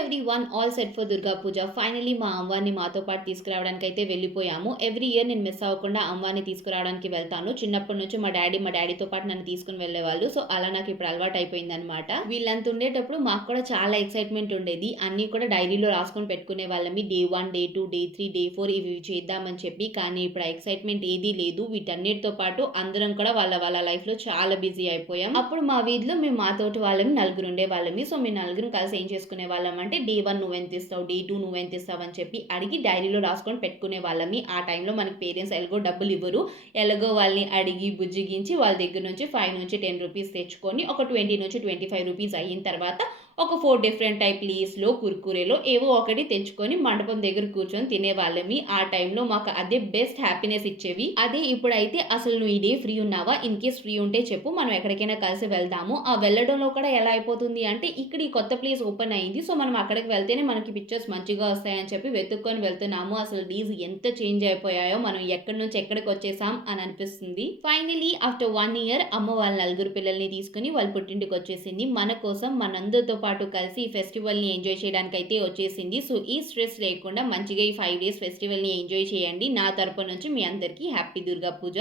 Everyone, all set for Durga Puja. Finally మా అమ్మవారిని మాతో పాటు తీసుకురావడానికైతే వెళ్ళిపోయాము. ఎవ్రీ ఇయర్ నేను మిస్ అవ్వకుండా అమ్మవారిని తీసుకురావడానికి వెళ్తాను. చిన్నప్పటి నుంచి మా డాడీతో పాటు నన్ను తీసుకొని వెళ్ళేవాళ్ళు. సో, అలా నాకు ఇప్పుడు అలవాటయిపోయిందనమాట. వీళ్ళంత ఉండేటప్పుడు మాకు కూడా చాలా ఎక్సైట్‌మెంట్ ఉండేది. అన్నీ కూడా డైరీలో రాసుకొని పెట్టుకునే వాళ్ళమి. డే 1, డే 2, డే 3, డే 4 ఇవి చేద్దామని చెప్పి. కానీ ఇప్పుడు ఆ ఎక్సైట్‌మెంట్ ఏదీ లేదు. వీటన్నిటితో పాటు అందరం కూడా వాళ్ళ వాళ్ళ లైఫ్‌లో చాలా బిజీ అయిపోయాం. అప్పుడు మా వీధిలో మేము మాతోటి వాళ్ళమి నలుగురుండేవాళ్ళమి. సో, మేము నలుగురం కలిసి ఏం చేసుకునే వాళ్ళమంటే డే 1 నువ్వెంత ఇస్తావు, డే 2 నువ్వెంత ఇస్తావు అని చెప్పి అడిగి డైరీలో రాసుకొని పెట్టుకునే వాళ్ళమి. ఆ టైంలో మనకి పేరెంట్స్ ఎలాగో డబ్బులు ఇవ్వరు. ఎలాగో వాళ్ళని అడిగి బుజ్జిగించి వాళ్ళ దగ్గర నుంచి 5-10 రూపీస్ తెచ్చుకొని ఒక 20-25 రూపీస్ అయిన తర్వాత ఒక 4 డిఫరెంట్ టైప్ లేస్‌లో, కుర్కురేలో ఏవో ఒకటి తెచ్చుకొని మండపం దగ్గర కూర్చొని తినేవాళ్ళమి. ఆ టైంలో మాకు అదే బెస్ట్ హ్యాపీనెస్ ఇచ్చేవి. అదే ఇప్పుడైతే అసలు నువ్వు ఈ డే ఫ్రీ ఉన్నావా? ఇన్ కేస్ ఫ్రీ ఉంటే చెప్పు, మనం ఎక్కడికైనా కలిసి వెళ్దాము. ఆ వెళ్ళడంలో కూడా ఎలా అయిపోతుంది అంటే ఇక్కడ ఈ కొత్త ప్లేస్ ఓపెన్ అయింది. సో, మనం అక్కడికి వెళ్తేనే మనకి పిక్చర్స్ మంచిగా వస్తాయని చెప్పి వెతుక్కొని వెళ్తున్నాము. అసలు డేస్ ఎంత చేంజ్ అయిపోయాయో, మనం ఎక్కడి నుంచి ఎక్కడికొచ్చేసాం అని అనిపిస్తుంది. ఫైనల్లీ ఆఫ్టర్ 1 ఇయర్ అమ్మ వాళ్ళ నలుగురు పిల్లల్ని తీసుకొని వాళ్ళ పుట్టింటికొచ్చేసింది. మన కోసం మనందరితో పాటు కలిసి ఈ ఫెస్టివల్‌ని ఎంజాయ్ చేయడానికైతే వచ్చేసింది. సో, ఈ స్ట్రెస్ లేకుండా మంచిగా ఈ 5 డేస్ ఫెస్టివల్‌ని ఎంజాయ్ చేయండి. నా తరపు నుంచి మీ అందరికీ హ్యాపీ దుర్గా పూజ.